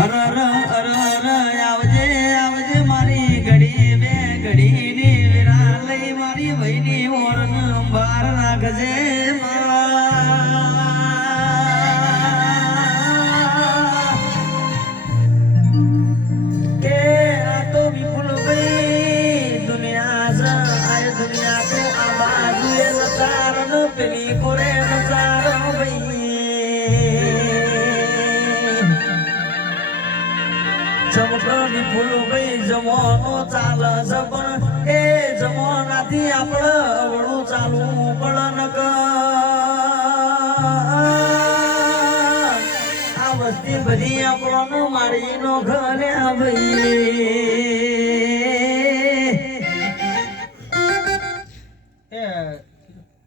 અર અર અર અર, આવજે આવજે મારી ઘડી બે ઘડીની વિરાલય મારી ભાઈની ઓરન બાર રાખજે દુનિયા કો આબાજુ એ સતારન પેલી કોરે ચમકણી ફૂલભાઈ જમવાનો ચાલે છે પણ એ જમાનાથી આપણે અવળું ચાલવું પણ નક. આ વસ્તી બધી આપણો મારી નો ઘરે ભાઈ.